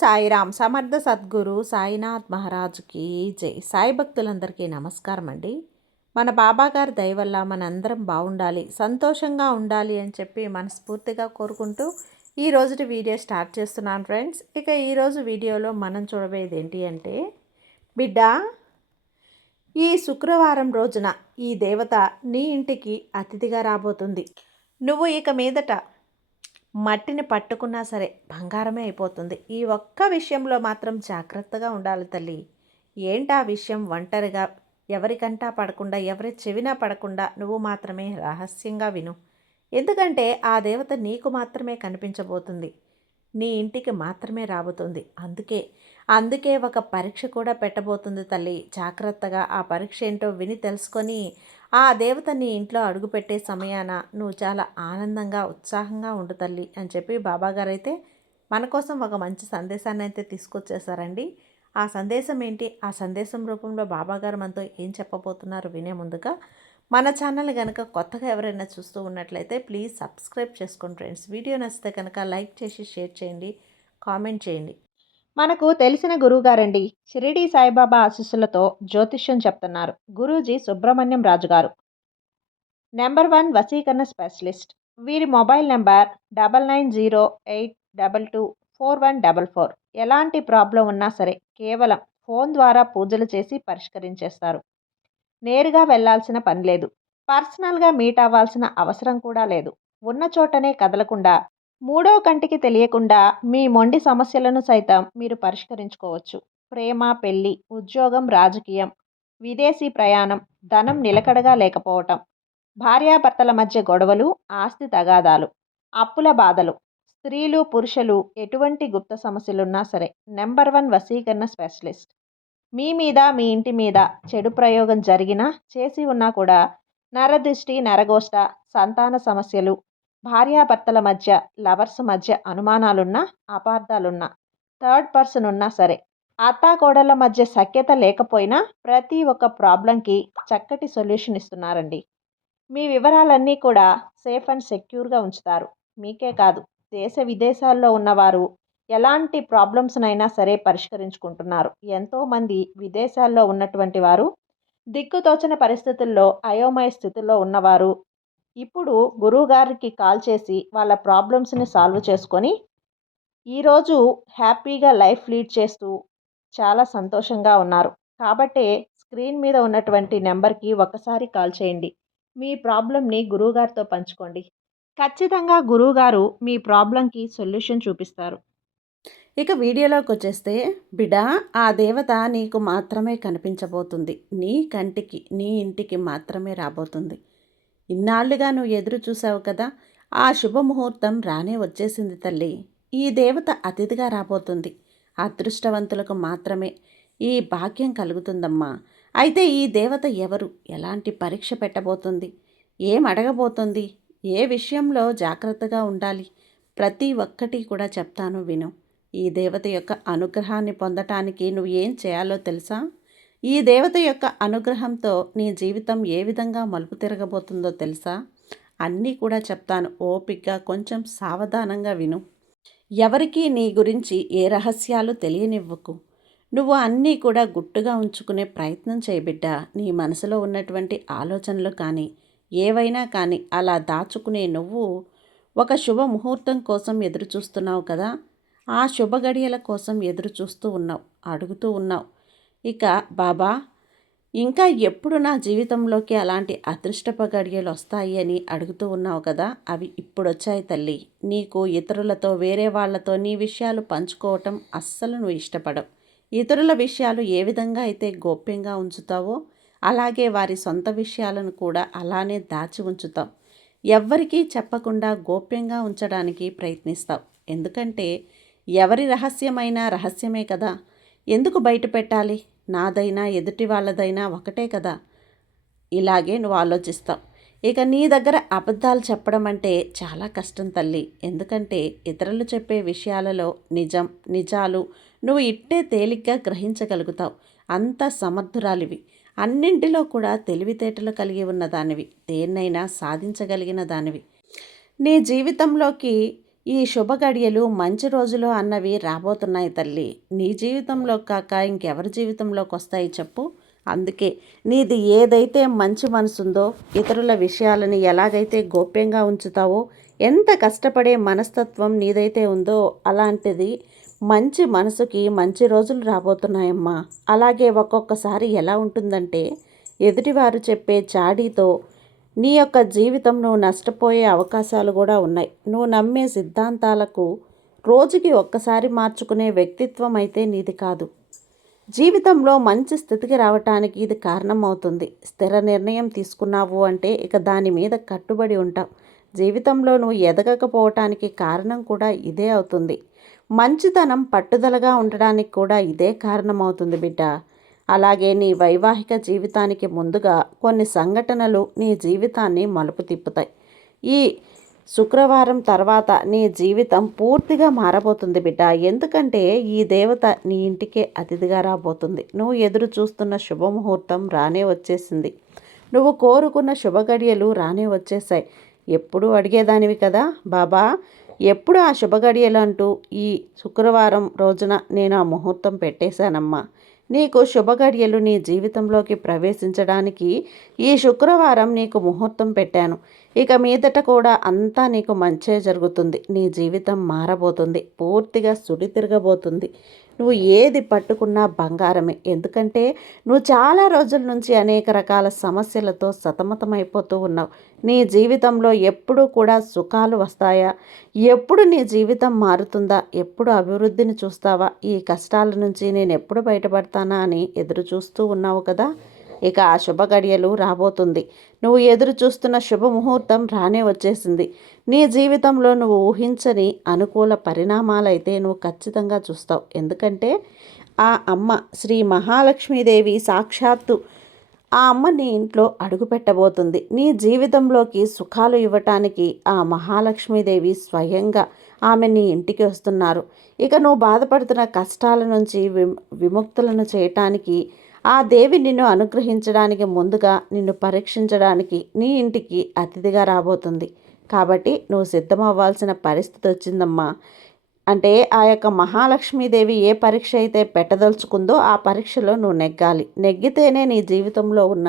సాయిరామ్ సమర్థ సద్గురు సాయినాథ్ మహారాజ్కి జై. సాయి భక్తులందరికీ నమస్కారం అండి. మన బాబాగారి దయ వల్ల మనందరం బాగుండాలి, సంతోషంగా ఉండాలి అని చెప్పి మనస్ఫూర్తిగా కోరుకుంటూ ఈ రోజుటి వీడియో స్టార్ట్ చేస్తున్నాను ఫ్రెండ్స్. ఇక ఈరోజు వీడియోలో మనం చూడబోయేది ఏంటి అంటే, బిడ్డ, ఈ శుక్రవారం రోజున ఈ దేవత నీ ఇంటికి అతిథిగా రాబోతుంది. నువ్వు ఇక మీదట మట్టిని పట్టుకున్నా సరే బంగారమే అయిపోతుంది. ఈ ఒక్క విషయంలో మాత్రం జాగ్రత్తగా ఉండాలి తల్లి. ఏంటా విషయం? ఒంటరిగా ఎవరికంటా పడకుండా, ఎవరి చెవినా పడకుండా నువ్వు మాత్రమే రహస్యంగా విను. ఎందుకంటే ఆ దేవత నీకు మాత్రమే కనిపించబోతుంది, నీ ఇంటికి మాత్రమే రాబోతుంది. అందుకే ఒక పరీక్ష కూడా పెట్టబోతుంది తల్లి. జాగ్రత్తగా ఆ పరీక్ష ఏంటో విని తెలుసుకొని ఆ దేవత నీ ఇంట్లో అడుగుపెట్టే సమయాన నువ్వు చాలా ఆనందంగా, ఉత్సాహంగా ఉండు తల్లి అని చెప్పి బాబాగారు అయితే మన కోసం ఒక మంచి సందేశాన్ని అయితే తీసుకొచ్చేసారండి. ఆ సందేశం ఏంటి, ఆ సందేశం రూపంలో బాబాగారు మనతో ఏం చెప్పబోతున్నారు వినే ముందుగా మన ఛానల్ కనుక కొత్తగా ఎవరైనా చూస్తూ ఉన్నట్లయితే ప్లీజ్ సబ్స్క్రైబ్ చేసుకోండి ఫ్రెండ్స్. వీడియో నచ్చితే కనుక లైక్ చేసి షేర్ చేయండి, కామెంట్ చేయండి. మనకు తెలిసిన గురువుగారండి, షిరిడి సాయిబాబా ఆశీస్సులతో జ్యోతిష్యం చెప్తున్నారు గురూజీ సుబ్రహ్మణ్యం రాజు గారు. నెంబర్ 1 వశీకరణ స్పెషలిస్ట్. వీరి మొబైల్ నెంబర్ 9908224144. ఎలాంటి ప్రాబ్లం ఉన్నా సరే కేవలం ఫోన్ ద్వారా పూజలు చేసి పరిష్కరించేస్తారు. నేరుగా వెళ్లాల్సిన పని లేదు, పర్సనల్గా మీట్ అవ్వాల్సిన అవసరం కూడా లేదు. ఉన్న చోటనే కదలకుండా, మూడో కంటికి తెలియకుండా మీ మొండి సమస్యలను సైతం మీరు పరిష్కరించుకోవచ్చు. ప్రేమ, పెళ్లి, ఉద్యోగం, రాజకీయం, విదేశీ ప్రయాణం, ధనం నిలకడగా లేకపోవటం, భార్యాభర్తల మధ్య గొడవలు, ఆస్తి తగాదాలు, అప్పుల బాధలు, స్త్రీలు పురుషులు ఎటువంటి గుప్త సమస్యలున్నా సరే నెంబర్ 1 వశీకరణ స్పెషలిస్ట్. మీ మీద, మీ ఇంటి మీద చెడు ప్రయోగం జరిగినా, చేసి ఉన్నా కూడా నరదృష్టి, నరగోష్ట, సంతాన సమస్యలు, భార్యాభర్తల మధ్య, లవర్స్ మధ్య అనుమానాలున్నా, అపార్థాలున్నా, థర్డ్ పర్సన్ ఉన్నా సరే, అత్తాకోడళ్ళ మధ్య సఖ్యత లేకపోయినా ప్రతి ఒక్క ప్రాబ్లంకి చక్కటి సొల్యూషన్ ఇస్తున్నారండి. మీ వివరాలన్నీ కూడా సేఫ్ అండ్ సెక్యూర్గా ఉంచుతారు. మీకే కాదు, దేశ విదేశాల్లో ఉన్నవారు ఎలాంటి ప్రాబ్లమ్స్నైనా సరే పరిష్కరించుకుంటున్నారు. ఎంతోమంది విదేశాల్లో ఉన్నటువంటి వారు, దిక్కుతోచని పరిస్థితుల్లో, అయోమయ స్థితిలో ఉన్నవారు ఇప్పుడు గురువుగారికి కాల్ చేసి వాళ్ళ ప్రాబ్లమ్స్ని సాల్వ్ చేసుకొని ఈరోజు హ్యాపీగా లైఫ్ లీడ్ చేస్తూ చాలా సంతోషంగా ఉన్నారు. కాబట్టే స్క్రీన్ మీద ఉన్నటువంటి నెంబర్కి ఒకసారి కాల్ చేయండి. మీ ప్రాబ్లంని గురువుగారితో పంచుకోండి. ఖచ్చితంగా గురువుగారు మీ ప్రాబ్లంకి సొల్యూషన్ చూపిస్తారు. ఇక వీడియోలోకి వచ్చేస్తే, బిడ్డ, ఆ దేవత నీకు మాత్రమే కనిపించబోతుంది. నీ కంటికి, నీ ఇంటికి మాత్రమే రాబోతుంది. ఇన్నాళ్లుగా నువ్వు ఎదురు చూసావు కదా, ఆ శుభముహూర్తం రానే వచ్చేసింది తల్లి. ఈ దేవత అతిథిగా రాబోతుంది. అదృష్టవంతులకు మాత్రమే ఈ భాగ్యం కలుగుతుందమ్మా. అయితే ఈ దేవత ఎవరు, ఎలాంటి పరీక్ష పెట్టబోతుంది, ఏం అడగబోతుంది, ఏ విషయంలో జాగ్రత్తగా ఉండాలి, ప్రతి ఒక్కటి కూడా చెప్తాను విను. ఈ దేవత యొక్క అనుగ్రహాన్ని పొందటానికి నువ్వు ఏం చేయాలో తెలుసా? ఈ దేవత యొక్క అనుగ్రహంతో నీ జీవితం ఏ విధంగా మలుపు తిరగబోతుందో తెలుసా? అన్నీ కూడా చెప్తాను, ఓపికగా కొంచెం సావధానంగా విను. ఎవరికీ నీ గురించి ఏ రహస్యాలు తెలియనివ్వకు. నువ్వు అన్నీ కూడా గుట్టుగా ఉంచుకునే ప్రయత్నం చేయబిడ్డా. నీ మనసులో ఉన్నటువంటి ఆలోచనలు కానీ, ఏవైనా కానీ అలా దాచుకునే నువ్వు ఒక శుభ ముహూర్తం కోసం ఎదురు చూస్తున్నావు కదా, ఆ శుభ గడియల కోసం ఎదురు చూస్తూ ఉన్నావు, అడుగుతూ ఉన్నావు. ఇక బాబా, ఇంకా ఎప్పుడు నా జీవితంలోకి అలాంటి అదృష్టపు గడియలు వస్తాయి అని అడుగుతూ ఉన్నావు కదా, అవి ఇప్పుడు వచ్చాయి తల్లి. నీకు ఇతరులతో, వేరే వాళ్ళతో నీ విషయాలు పంచుకోవటం అస్సలు నువ్వు ఇష్టపడవు. ఇతరుల విషయాలు ఏ విధంగా అయితే గోప్యంగా ఉంచుతావో అలాగే వారి సొంత విషయాలను కూడా అలానే దాచి ఉంచుతావు. ఎవ్వరికీ చెప్పకుండా గోప్యంగా ఉంచడానికి ప్రయత్నిస్తావు. ఎందుకంటే ఎవరి రహస్యమైనా రహస్యమే కదా, ఎందుకు బయట పెట్టాలి? నాదైనా ఎదుటి వాళ్ళదైనా ఒకటే కదా. ఇలాగే నువ్వు ఆలోచిస్తావు. ఇక నీ దగ్గర అబద్ధాలు చెప్పడం అంటే చాలా కష్టం తల్లి. ఎందుకంటే ఇతరులు చెప్పే విషయాలలో నిజాలు నువ్వు ఇట్టే తేలిగ్గా గ్రహించగలుగుతావు. అంత సమర్థురాలివి. అన్నింటిలో కూడా తెలివితేటలు కలిగి ఉన్న దానివి. దేన్నైనా సాధించగలిగిన దానివి. నీ జీవితంలోకి ఈ శుభ గడియలు మంచి రోజులు అన్నవి రాబోతున్నాయి తల్లి. నీ జీవితంలో కాక ఇంకెవరి జీవితంలోకి వస్తాయి చెప్పు. అందుకే నీది ఏదైతే మంచి మనసుందో, ఇతరుల విషయాలని ఎలాగైతే గోప్యంగా ఉంచుతావో, ఎంత కష్టపడే మనస్తత్వం నీదైతే ఉందో అలాంటిది మంచి మనసుకి మంచి రోజులు రాబోతున్నాయమ్మా. అలాగే ఒక్కొక్కసారి ఎలా ఉంటుందంటే ఎదుటివారు చెప్పే చాడీతో నీ యొక్క జీవితం నువ్వు నష్టపోయే అవకాశాలు కూడా ఉన్నాయి. నువ్వు నమ్మే సిద్ధాంతాలకు రోజుకి ఒక్కసారి మార్చుకునే వ్యక్తిత్వం అయితే నీది కాదు. జీవితంలో మంచి స్థితికి రావటానికి ఇది కారణం అవుతుంది. స్థిర నిర్ణయం తీసుకున్నావు అంటే ఇక దాని మీద కట్టుబడి ఉంటావు. జీవితంలో నువ్వు ఎదగకపోవటానికి కారణం కూడా ఇదే అవుతుంది. మంచితనం పట్టుదలగా ఉండడానికి కూడా ఇదే కారణం అవుతుంది బిడ్డ. అలాగే నీ వైవాహిక జీవితానికి ముందుగా కొన్ని సంఘటనలు నీ జీవితాన్ని మలుపు తిప్పుతాయి. ఈ శుక్రవారం తర్వాత నీ జీవితం పూర్తిగా మారబోతుంది బిడ్డ. ఎందుకంటే ఈ దేవత నీ ఇంటికే అతిథిగా రాబోతుంది. నువ్వు ఎదురు చూస్తున్న శుభముహూర్తం రానే వచ్చేసింది. నువ్వు కోరుకున్న శుభగడియలు రానే వచ్చేసాయి. ఎప్పుడు అడిగేదానివి కదా, బాబా ఎప్పుడు ఆ శుభగడియలు అంటూ ఈ శుక్రవారం రోజున నేను ఆ ముహూర్తం పెట్టేశానమ్మా. నీకు శుభగడియలు నీ జీవితంలోకి ప్రవేశించడానికి ఈ శుక్రవారం నీకు ముహూర్తం పెట్టాను. ఇక మీదట కూడా అంతా నీకు మంచే జరుగుతుంది. నీ జీవితం మారబోతుంది. పూర్తిగా సుడి తిరగబోతుంది. నువ్వు ఏది పట్టుకున్నా బంగారమే. ఎందుకంటే నువ్వు చాలా రోజుల నుంచి అనేక రకాల సమస్యలతో సతమతమైపోతూ ఉన్నావు. నీ జీవితంలో ఎప్పుడు కూడా సుఖాలు వస్తాయా? ఎప్పుడు నీ జీవితం మారుతుందా? ఎప్పుడు అభివృద్ధిని చూస్తావా? ఈ కష్టాల నుంచి నేను ఎప్పుడు బయటపడతానా అని ఎదురు చూస్తూ ఉన్నావు కదా. ఇక ఆ శుభ గడియలు రాబోతుంది. నువ్వు ఎదురు చూస్తున్న శుభముహూర్తం రానే వచ్చేసింది. నీ జీవితంలో నువ్వు ఊహించని అనుకూల పరిణామాలైతే నువ్వు ఖచ్చితంగా చూస్తావు. ఎందుకంటే ఆ అమ్మ శ్రీ మహాలక్ష్మీదేవి సాక్షాత్తు ఆ అమ్మ నీ ఇంట్లో అడుగు పెట్టబోతుంది. నీ జీవితంలోకి సుఖాలు ఇవ్వటానికి ఆ మహాలక్ష్మీదేవి స్వయంగా ఆమె నీ ఇంటికి వస్తున్నారు. ఇక నువ్వు బాధపడుతున్న కష్టాల నుంచి విముక్తులను చేయటానికి ఆ దేవి నిన్ను అనుగ్రహించడానికి ముందుగా నిన్ను పరీక్షించడానికి నీ ఇంటికి అతిథిగా రాబోతుంది. కాబట్టి నువ్వు సిద్ధమవ్వాల్సిన పరిస్థితి వచ్చిందమ్మా. అంటే ఆ యొక్క మహాలక్ష్మీదేవి ఏ పరీక్ష అయితే పెట్టదలుచుకుందో ఆ పరీక్షలో నువ్వు నెగ్గాలి. నెగ్గితేనే నీ జీవితంలో ఉన్న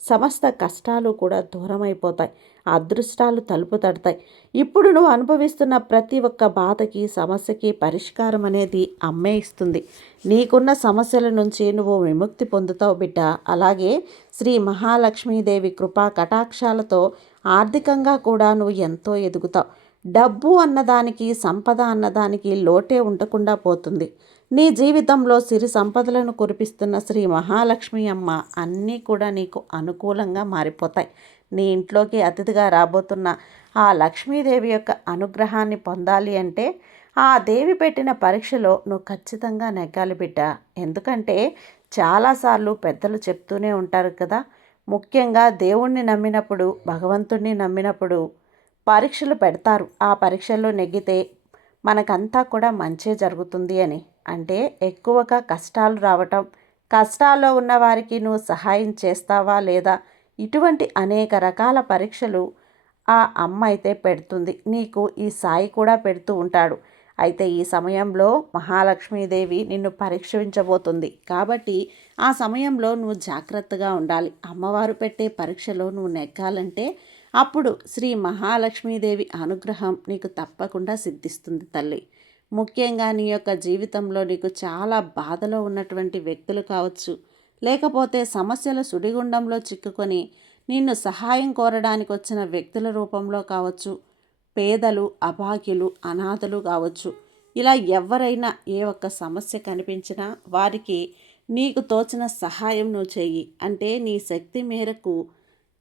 సమస్త కష్టాలు కూడా దూరం అయిపోతాయి. అదృష్టాలు తలుపు తడతాయి. ఇప్పుడు నువ్వు అనుభవిస్తున్న ప్రతి ఒక్క బాధకి సమస్యకి పరిష్కారం అనేది అమ్మే ఇస్తుంది. నీకున్న సమస్యల నుంచి నువ్వు విముక్తి పొందుతావు బిడ్డ. అలాగే శ్రీ మహాలక్ష్మీదేవి కృపా కటాక్షాలతో ఆర్థికంగా కూడా నువ్వు ఎంతో ఎదుగుతావు. డబ్బు అన్నదానికి సంపద అన్నదానికి లోటే ఉండకుండా పోతుంది. నీ జీవితంలో సిరి సంపదలను కురిపిస్తున్న శ్రీ మహాలక్ష్మి అమ్మ అన్నీ కూడా నీకు అనుకూలంగా మారిపోతాయి. నీ ఇంట్లోకి అతిథిగా రాబోతున్న ఆ లక్ష్మీదేవి యొక్క అనుగ్రహాన్ని పొందాలి అంటే ఆ దేవి పెట్టిన పరీక్షలో నువ్వు ఖచ్చితంగా నెగ్గాలి బిడ్డ. ఎందుకంటే చాలాసార్లు పెద్దలు చెప్తూనే ఉంటారు కదా, ముఖ్యంగా దేవుణ్ణి నమ్మినప్పుడు, భగవంతుణ్ణి నమ్మినప్పుడు పరీక్షలు పెడతారు. ఆ పరీక్షల్లో నెగ్గితే మనకంతా కూడా మంచే జరుగుతుంది అని. అంటే ఎక్కువగా కష్టాలు రావటం, కష్టాల్లో ఉన్న వారికి నువ్వు సహాయం చేస్తావా లేదా, ఇటువంటి అనేక రకాల పరీక్షలు ఆ అమ్మ అయితే పెడుతుంది. నీకు ఈ సాయి కూడా పెడుతూ ఉంటాడు. అయితే ఈ సమయంలో మహాలక్ష్మీదేవి నిన్ను పరీక్షించబోతుంది. కాబట్టి ఆ సమయంలో నువ్వు జాగ్రత్తగా ఉండాలి. అమ్మవారు పెట్టే పరీక్షలో నువ్వు నెగ్గాలంటే అప్పుడు శ్రీ మహాలక్ష్మీదేవి అనుగ్రహం నీకు తప్పకుండా సిద్ధిస్తుంది తల్లి. ముఖ్యంగా నీ యొక్క జీవితంలో నీకు చాలా బాధలో ఉన్నటువంటి వ్యక్తులు కావచ్చు, లేకపోతే సమస్యల సుడిగుండంలో చిక్కుకొని నిన్ను సహాయం కోరడానికి వచ్చిన వ్యక్తుల రూపంలో కావచ్చు, పేదలు, అభాగ్యులు, అనాథలు కావచ్చు. ఇలా ఎవరైనా ఏ ఒక్క సమస్య కనిపించినా వారికి నీకు తోచిన సహాయం నువ్వు చెయ్యి. అంటే నీ శక్తి మేరకు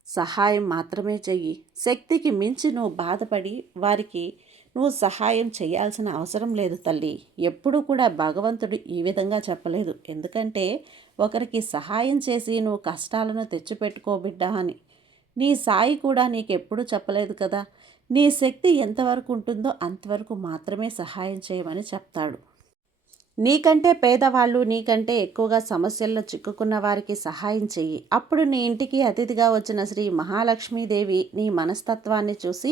సహాయం మాత్రమే చెయ్యి. శక్తికి మించి నువ్వు బాధపడి వారికి నువ్వు సహాయం చేయాల్సిన అవసరం లేదు తల్లి. ఎప్పుడూ కూడా భగవంతుడు ఈ విధంగా చెప్పలేదు. ఎందుకంటే ఒకరికి సహాయం చేసి నువ్వు కష్టాలను తెచ్చిపెట్టుకో బిడ్డ అని నీ సాయి కూడా నీకెప్పుడు చెప్పలేదు కదా. నీ శక్తి ఎంతవరకు ఉంటుందో అంతవరకు మాత్రమే సహాయం చేయమని చెప్తాడు. నీకంటే పేదవాళ్ళు, నీకంటే ఎక్కువగా సమస్యల్లో చిక్కుకున్న వారికి సహాయం చెయ్యి. అప్పుడు నీ ఇంటికి అతిథిగా వచ్చిన శ్రీ మహాలక్ష్మీదేవి నీ మనస్తత్వాన్ని చూసి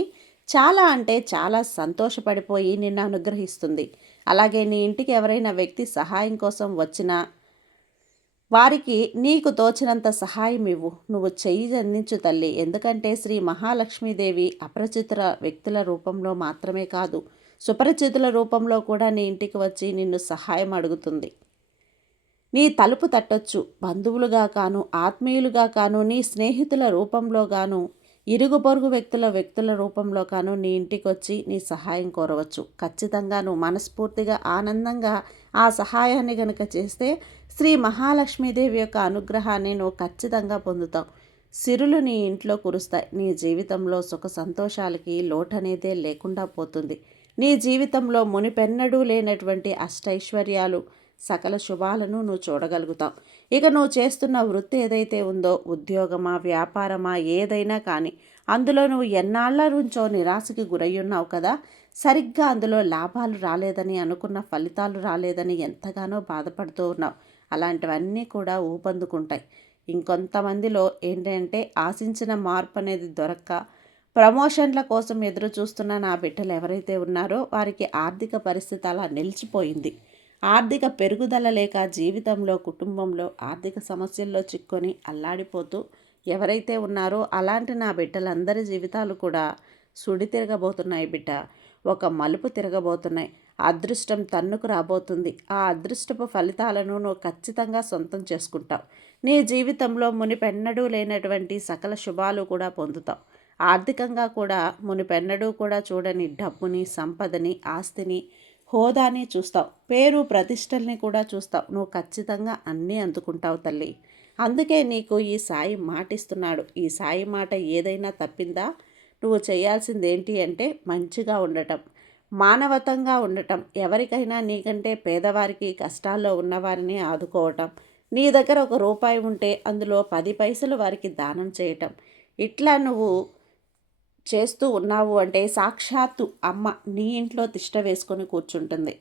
చాలా అంటే చాలా సంతోషపడిపోయి నిన్ను అనుగ్రహిస్తుంది. అలాగే నీ ఇంటికి ఎవరైనా వ్యక్తి సహాయం కోసం వచ్చినా వారికి నీకు తోచినంత సహాయం ఇవ్వు. నువ్వు చెయ్యి అందించు తల్లి. ఎందుకంటే శ్రీ మహాలక్ష్మీదేవి అపరిచితుల వ్యక్తుల రూపంలో మాత్రమే కాదు, సుపరిచితుల రూపంలో కూడా నీ ఇంటికి వచ్చి నిన్ను సహాయం అడుగుతుంది. నీ తలుపు తట్టొచ్చు. బంధువులుగా కాను, ఆత్మీయులుగా కాను, నీ స్నేహితుల రూపంలో గాను, ఇరుగు పొరుగు వ్యక్తుల రూపంలో కాను నీ ఇంటికి వచ్చి నీ సహాయం కోరవచ్చు. ఖచ్చితంగా నువ్వు మనస్ఫూర్తిగా ఆనందంగా ఆ సహాయాన్ని గనుక చేస్తే శ్రీ మహాలక్ష్మీదేవి యొక్క అనుగ్రహాన్ని నువ్వు ఖచ్చితంగా పొందుతావు. సిరులు నీ ఇంట్లో కురుస్తాయి. నీ జీవితంలో సుఖ సంతోషాలకి లోటనేదే లేకుండా పోతుంది. నీ జీవితంలో మునిపెన్నడూ లేనటువంటి అష్టైశ్వర్యాలు, సకల శుభాలను నువ్వు చూడగలుగుతావు. ఇక నువ్వు చేస్తున్న వృత్తి ఏదైతే ఉందో, ఉద్యోగమా, వ్యాపారమా, ఏదైనా కానీ అందులో నువ్వు ఎన్నాళ్ళ నుంచో నిరాశకి గురయ్యున్నావు కదా. సరిగ్గా అందులో లాభాలు రాలేదని, అనుకున్న ఫలితాలు రాలేదని ఎంతగానో బాధపడుతూ ఉన్నావు. అలాంటివన్నీ కూడా ఊపందుకుంటాయి. ఇంకొంతమందిలో ఏంటంటే ఆశించిన మార్పు అనేది దొరక్క ప్రమోషన్ల కోసం ఎదురు చూస్తున్న నా బిడ్డలు ఎవరైతే ఉన్నారో వారికి ఆర్థిక పరిస్థితి అలా నిలిచిపోయింది. ఆర్థిక పెరుగుదల లేక జీవితంలో, కుటుంబంలో ఆర్థిక సమస్యల్లో చిక్కుకొని అల్లాడిపోతూ ఎవరైతే ఉన్నారో అలాంటి నా బిడ్డలందరి జీవితాలు కూడా సుడి తిరగబోతున్నాయి బిడ్డ. ఒక మలుపు తిరగబోతున్నాయి. అదృష్టం తన్నుకు రాబోతుంది. ఆ అదృష్టపు ఫలితాలను నువ్వు ఖచ్చితంగా సొంతం చేసుకుంటావు. నీ జీవితంలో మునిపెన్నడూ లేనటువంటి సకల శుభాలు కూడా పొందుతావు. ఆర్థికంగా కూడా మునిపెన్నడూ కూడా చూడని డబ్బుని, సంపదని, ఆస్తిని, హోదాని చూస్తావు. పేరు ప్రతిష్టల్ని కూడా చూస్తావు. నువ్వు ఖచ్చితంగా అన్నీ అందుకుంటావు తల్లి. అందుకే నీకు ఈ సాయి మాటిస్తున్నాడు. ఈ సాయి మాట ఏదైనా తప్పిందా? నువ్వు చేయాల్సింది ఏంటి అంటే మంచిగా ఉండటం, మానవతంగా ఉండటం, ఎవరికైనా నీకంటే పేదవారికి, కష్టాల్లో ఉన్నవారిని ఆదుకోవటం, నీ దగ్గర ఒక రూపాయి ఉంటే అందులో 10 పైసలు వారికి దానం చేయటం. ఇట్లా నువ్వు చేస్తూ ఉన్నావు అంటే సాక్షాత్తు అమ్మ నీ ఇంట్లో తిష్ట వేసుకొని కూర్చుంటుంది.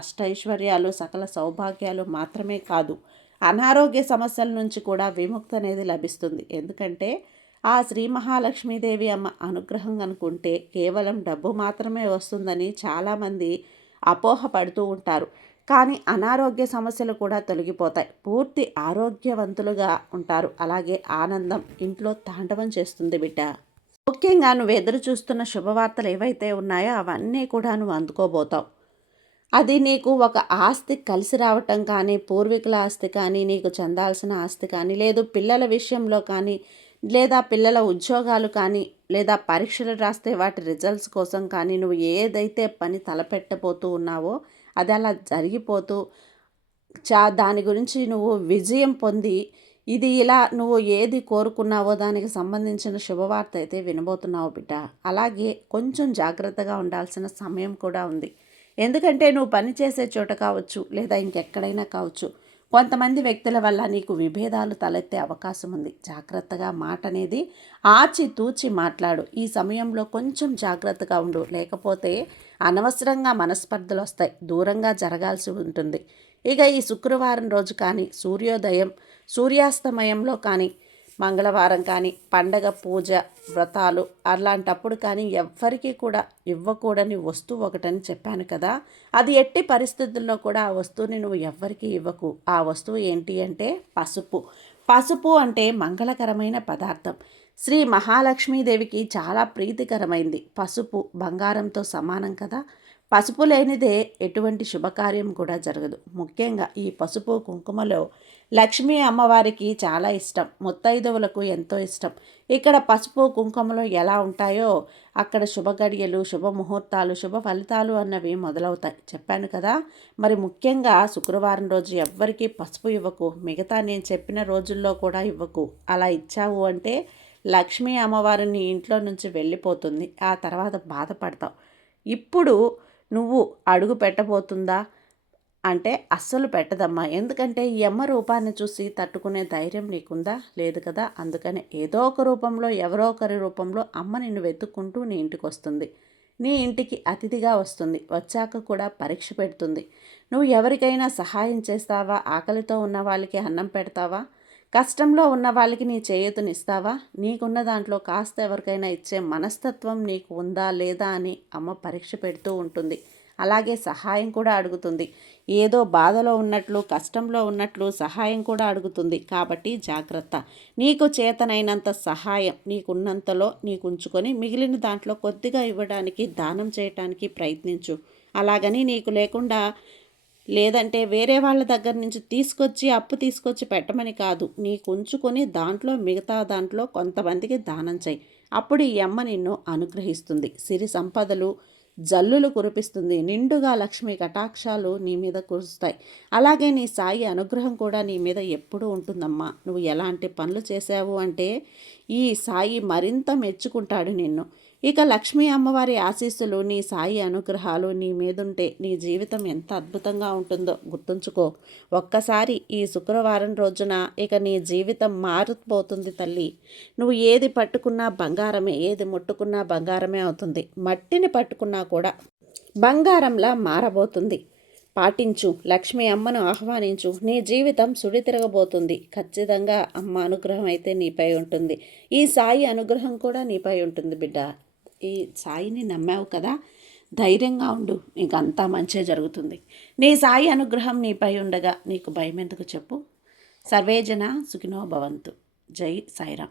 అష్టైశ్వర్యాలు, సకల సౌభాగ్యాలు మాత్రమే కాదు, అనారోగ్య సమస్యల నుంచి కూడా విముక్తి అనేది లభిస్తుంది. ఎందుకంటే ఆ శ్రీ మహాలక్ష్మీదేవి అమ్మ అనుగ్రహం అనుకుంటే కేవలం డబ్బు మాత్రమే వస్తుందని చాలామంది అపోహ పడుతూ ఉంటారు. కానీ అనారోగ్య సమస్యలు కూడా తొలగిపోతాయి. పూర్తి ఆరోగ్యవంతులుగా ఉంటారు. అలాగే ఆనందం ఇంట్లో తాండవం చేస్తుంది బిడ్డ. ముఖ్యంగా నువ్వు ఎదురు చూస్తున్న శుభవార్తలు ఏవైతే ఉన్నాయో అవన్నీ కూడా నువ్వు అందుకోబోతావు. అది నీకు ఒక ఆస్తి కలిసి రావటం కానీ, పూర్వీకుల ఆస్తి కానీ, నీకు చెందాల్సిన ఆస్తి కానీ, లేదు పిల్లల విషయంలో కానీ, లేదా పిల్లల ఉద్యోగాలు కానీ, లేదా పరీక్షలు రాస్తే వాటి రిజల్ట్స్ కోసం కానీ నువ్వు ఏదైతే పని తలపెట్టబోతూ ఉన్నావో అది అలా జరిగిపోతూ దాని గురించి నువ్వు విజయం పొంది ఇది ఇలా నువ్వు ఏది కోరుకున్నావో దానికి సంబంధించిన శుభవార్త అయితే వినబోతున్నావు బిడ్డ. అలాగే కొంచెం జాగ్రత్తగా ఉండాల్సిన సమయం కూడా ఉంది. ఎందుకంటే నువ్వు పనిచేసే చోట కావచ్చు, లేదా ఇంకెక్కడైనా కావచ్చు, కొంతమంది వ్యక్తుల వల్ల నీకు విభేదాలు తలెత్తే అవకాశం ఉంది. జాగ్రత్తగా మాట అనేది ఆచితూచి మాట్లాడు. ఈ సమయంలో కొంచెం జాగ్రత్తగా ఉండు. లేకపోతే అనవసరంగా మనస్పర్ధలు వస్తాయి. దూరంగా జరగాల్సి ఉంటుంది. ఇక ఈ శుక్రవారం రోజు కానీ, సూర్యాస్తమయంలో కానీ, మంగళవారం కానీ, పండగ, పూజ, వ్రతాలు అలాంటప్పుడు కానీ ఎవ్వరికీ కూడా ఇవ్వకూడని వస్తువు ఒకటని చెప్పాను కదా. అది ఎట్టి పరిస్థితుల్లో కూడా ఆ వస్తువుని నువ్వు ఎవ్వరికీ ఇవ్వకు. ఆ వస్తువు ఏంటి అంటే పసుపు. పసుపు అంటే మంగళకరమైన పదార్థం. శ్రీ మహాలక్ష్మీదేవికి చాలా ప్రీతికరమైంది. పసుపు బంగారంతో సమానం కదా. పసుపు లేనిదే ఎటువంటి శుభకార్యం కూడా జరగదు. ముఖ్యంగా ఈ పసుపు కుంకుమలో లక్ష్మీ అమ్మవారికి చాలా ఇష్టం, ముత్తైదువులకు ఎంతో ఇష్టం. ఇక్కడ పసుపు కుంకుమలు ఎలా ఉంటాయో అక్కడ శుభగడియలు, శుభముహూర్తాలు, శుభ ఫలితాలు అన్నవి మొదలవుతాయి. చెప్పాను కదా. మరి ముఖ్యంగా శుక్రవారం రోజు ఎవ్వరికీ పసుపు ఇవ్వకు. మిగతా నేను చెప్పిన రోజుల్లో కూడా ఇవ్వకు. అలా ఇచ్చావు అంటే లక్ష్మీ అమ్మవారు నీ ఇంట్లో నుంచి వెళ్ళిపోతుంది. ఆ తర్వాత బాధపడతావు. ఇప్పుడు నువ్వు అడుగు పెట్టబోతుందా అంటే అస్సలు పెట్టదమ్మా. ఎందుకంటే ఈ అమ్మ రూపాన్ని చూసి తట్టుకునే ధైర్యం నీకుందా? లేదు కదా. అందుకనే ఏదో ఒక రూపంలో, ఎవరో ఒకరి రూపంలో అమ్మ నిన్ను వెతుక్కుంటూ నీ ఇంటికి వస్తుంది. నీ ఇంటికి అతిథిగా వస్తుంది. వచ్చాక కూడా పరీక్ష పెడుతుంది. నువ్వు ఎవరికైనా సహాయం చేస్తావా? ఆకలితో ఉన్న వాళ్ళకి అన్నం పెడతావా? కష్టంలో ఉన్న వాళ్ళకి నీ చేయూతనిస్తావా? నీకున్న దాంట్లో కాస్త ఎవరికైనా ఇచ్చే మనస్తత్వం నీకు ఉందా లేదా అని అమ్మ పరీక్ష పెడుతూ ఉంటుంది. అలాగే సహాయం కూడా అడుగుతుంది. ఏదో బాధలో ఉన్నట్లు, కష్టంలో ఉన్నట్లు సహాయం కూడా అడుగుతుంది. కాబట్టి జాగ్రత్త. నీకు చేతనైనంత సహాయం నీకున్నంతలో నీకు ఉంచుకొని మిగిలిన దాంట్లో కొద్దిగా ఇవ్వడానికి, దానం చేయటానికి ప్రయత్నించు. అలాగని నీకు లేకుండా లేదంటే వేరే వాళ్ళ దగ్గర నుంచి అప్పు తీసుకొచ్చి పెట్టమని కాదు. నీకు ఉంచుకొని దాంట్లో మిగతా దాంట్లో కొంతమందికి దానం చేయి. అప్పుడు ఈ అమ్మ నిన్ను అనుగ్రహిస్తుంది. సిరి సంపదలు జల్లులు కురిపిస్తుంది. నిండుగా లక్ష్మి కటాక్షాలు నీ మీద కురుస్తాయి. అలాగే నీ సాయి అనుగ్రహం కూడా నీ మీద ఎప్పుడూ ఉంటుందమ్మా. నువ్వు ఎలాంటి పనులు చేసావు అంటే ఈ సాయి మరింత మెచ్చుకుంటాడు నిన్ను. ఇక లక్ష్మీ అమ్మవారి ఆశీస్సులు, నీ సాయి అనుగ్రహాలు నీ మీదుంటే నీ జీవితం ఎంత అద్భుతంగా ఉంటుందో గుర్తుంచుకో. ఒక్కసారి ఈ శుక్రవారం రోజున ఇక నీ జీవితం మారిపోతుంది తల్లి. నువ్వు ఏది పట్టుకున్నా బంగారమే, ఏది ముట్టుకున్నా బంగారమే అవుతుంది. మట్టిని పట్టుకున్నా కూడా బంగారంలా మారబోతుంది. పాటించు. లక్ష్మీ అమ్మను ఆహ్వానించు. నీ జీవితం సుడి తిరగబోతుంది. ఖచ్చితంగా అమ్మ అనుగ్రహం అయితే నీపై ఉంటుంది. ఈ సాయి అనుగ్రహం కూడా నీపై ఉంటుంది బిడ్డ. ఈ సాయిని నమ్మావు కదా, ధైర్యంగా ఉండు. నీకు అంతా మంచే జరుగుతుంది. నీ సాయి అనుగ్రహం నీపై ఉండగా నీకు భయం ఎందుకు చెప్పు. సర్వేజన సుఖినో భవంతు. జై సాయిరాం.